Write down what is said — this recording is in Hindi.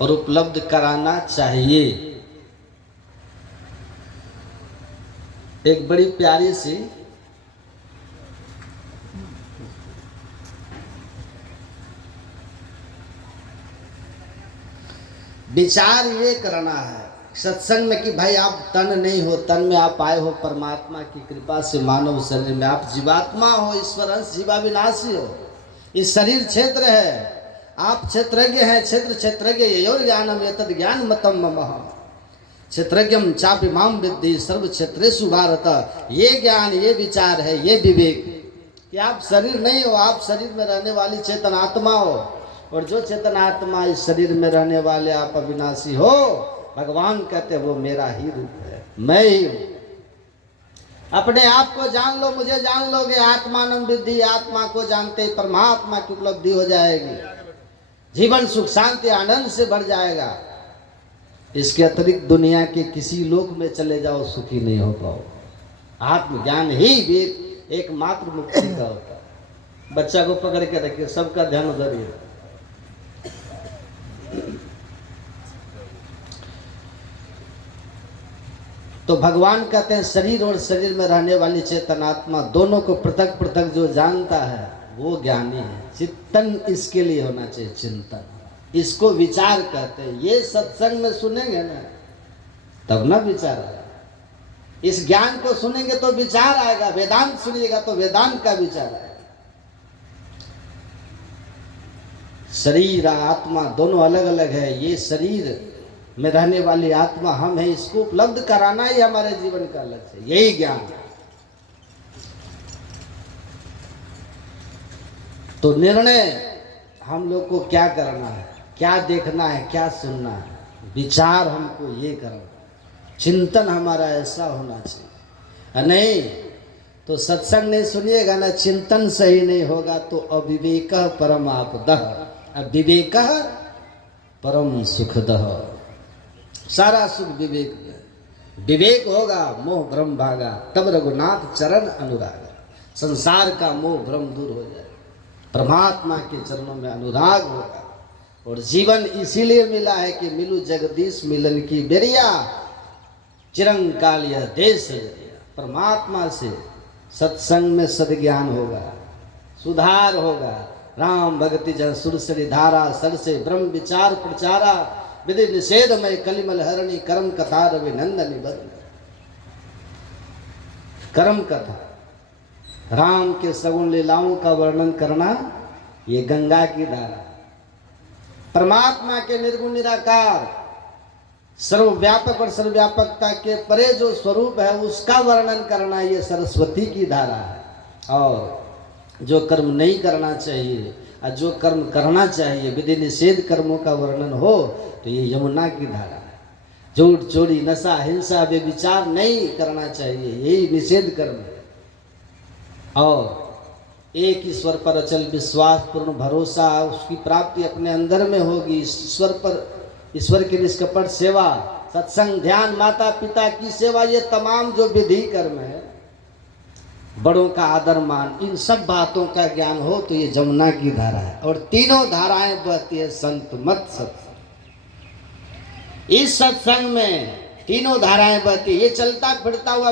और उपलब्ध कराना चाहिए। एक बड़ी प्यारी सी विचार ये करना है सत्संग में कि भाई आप तन नहीं हो, तन में आप आए हो परमात्मा की कृपा से मानव शरीर में। आप जीवात्मा हो, ईश्वर अंश जीवाविनाशी हो। इस शरीर क्षेत्र है, आप क्षेत्रज्ञ हैं, क्षेत्र क्षेत्रज्ञ योर ज्ञानम एतद् ज्ञान मतम ममः क्षेत्रज्ञम चापि माम विद्धि सर्व क्षेत्रेषु भारत। ये ज्ञान, ये विचार है, ये विवेक कि आप शरीर नहीं हो, आप शरीर में रहने वाली चेतन आत्मा हो। और जो चेतन आत्मा इस शरीर में रहने वाले आप अविनाशी हो, भगवान कहते हैं वो मेरा ही रूप है, मैं ही हूँ। अपने आप को जान लो, मुझे जान लोगे, आत्मानं विद्धि, आत्मा को जानते ही परमात्मा की उपलब्धि हो जाएगी। जीवन सुख शांति आनंद से भर जाएगा। इसके अतिरिक्त दुनिया के किसी लोक में चले जाओ, सुखी नहीं हो पाओ। आत्मज्ञान ही एकमात्र मुक्ति का होता है। बच्चा को पकड़ के रखिए, सबका ध्यान उधर ही है। तो भगवान कहते हैं शरीर और शरीर में रहने वाली चेतनात्मा दोनों को पृथक पृथक जो जानता है वो ज्ञानी है। चिंतन इसके लिए होना चाहिए, चिंतन, इसको विचार कहते हैं। ये सत्संग में सुनेंगे ना तब ना विचार आएगा। इस ज्ञान को सुनेंगे तो विचार आएगा। वेदांत सुनिएगा तो वेदांत का विचार आएगा। शरीर आत्मा दोनों अलग अलग है। ये शरीर में रहने वाली आत्मा हम है, इसको उपलब्ध कराना ही हमारे जीवन का लक्ष्य है, यही ज्ञान। तो निर्णय हम लोग को क्या करना है, क्या देखना है, क्या सुनना है, विचार हमको ये करना, चिंतन हमारा ऐसा होना चाहिए। नहीं तो सत्संग नहीं सुनिएगा ना, चिंतन सही नहीं होगा तो अविवेक परम आपदः, अविवेक परम सुखदः। सारा सुख विवेक में। विवेक होगा मोह भ्रम भागा, तब रघुनाथ चरण अनुराग। संसार का मोह भ्रम दूर हो जाए, परमात्मा के चरणों में अनुराग होगा। और जीवन इसीलिए मिला है कि मिलू जगदीश मिलन की बेरिया, चिरंकाल यह देश जरिया। परमात्मा से सत्संग में सद्ज्ञान होगा, सुधार होगा। राम भक्ति जन सुरसरी धारा, सर से ब्रह्म विचार प्रचारा। विधि निषेध में कलिमल हरणी, कर्म कथा रवि नंदनी बदल। कर्म कथा, राम के सगुण लीलाओं का वर्णन करना, ये गंगा की धारा। परमात्मा के निर्गुण निराकार, सर्वव्यापक और सर्वव्यापकता के परे जो स्वरूप है उसका वर्णन करना, ये सरस्वती की धारा है। और जो कर्म नहीं करना चाहिए और जो कर्म करना चाहिए, विधि निषेध कर्मों का वर्णन हो तो ये यमुना की धारा है। झूठ चोरी नशा हिंसा व्यभिचार नहीं करना चाहिए, यही निषेध कर्म है। और एक ईश्वर पर अचल विश्वास पूर्ण भरोसा, उसकी प्राप्ति अपने अंदर में होगी। ईश्वर पर, ईश्वर की निष्कपट सेवा, सत्संग, ध्यान, माता पिता की सेवा, ये तमाम जो विधि कर्म है, बड़ों का आदर मान, इन सब बातों का ज्ञान हो तो ये जमुना की धारा है। और तीनों धाराएं बहती है संत मत सत्संग। इस सत्संग में तीनों धाराएं बहती, ये चलता फिरता हुआ